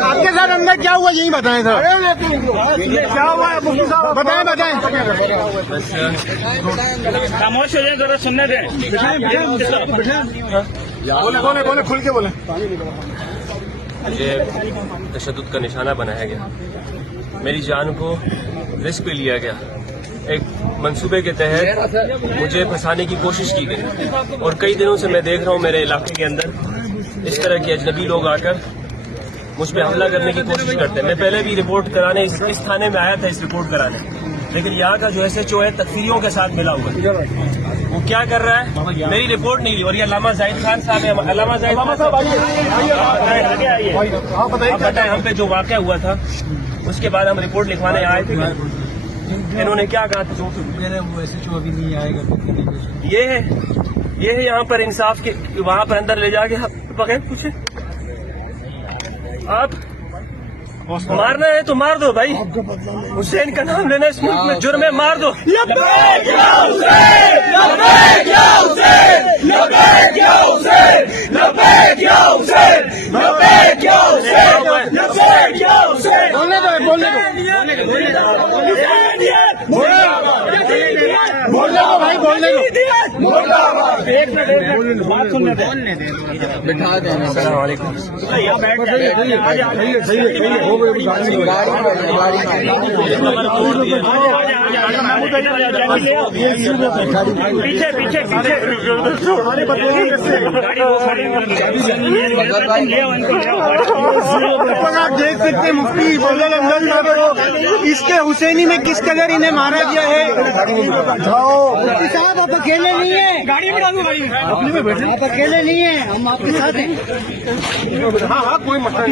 आपके साथ अंदर क्या हुआ यही बताएं सर। क्या हुआ है बताएं बताएं। खामोश हो जाए, जरा सुनने दें। बोले बोले खुल के बोले। मुझे तशद्दुद का निशाना बनाया गया, मेरी जान को रिस्क पे लिया गया, एक मंसूबे के तहत मुझे फंसाने की कोशिश की गई। और कई दिनों से मैं देख रहा हूँ मेरे इलाके के अंदर इस तरह के अजनबी लोग आकर मुझ पर हमला करने की कोशिश करते हैं। मैं पहले भी रिपोर्ट कराने इस थाने में आया था इस रिपोर्ट कराने, लेकिन यहाँ का जो SHO है तकफीरियों के साथ मिला हुआ है। वो क्या कर रहा है, मेरी रिपोर्ट नहीं ली। और ये अल्लामा जाहिद खान साहब है। अल्लामा जाहिद खान साहब बताएं हम पे जो वाक़या हुआ था, उसके बाद हम रिपोर्ट लिखवाने आए थे। इन्होंने क्या कहा था, SHO अभी नहीं आएगा। ये है यहाँ पर इंसाफ के, वहाँ पर अंदर ले जाके पकड़े पूछे। आप मारना है तो मार दो भाई, हुसैन का नाम लेना इस मुल्क में जुर्म है, मार दो। बोलने दो भाई, बोलने दो। बिठा देना। पीछे पीछे पीछे आप देख सकते हैं मुफ्ती इसके हुसैनी में किस कदर इन्हें मारा गया है। साहब आप अकेले नहीं है, गाड़ी में डालू, गाड़ी में आप अकेले नहीं है, हम आपके साथ हैं। हाँ हाँ कोई मसला नहीं।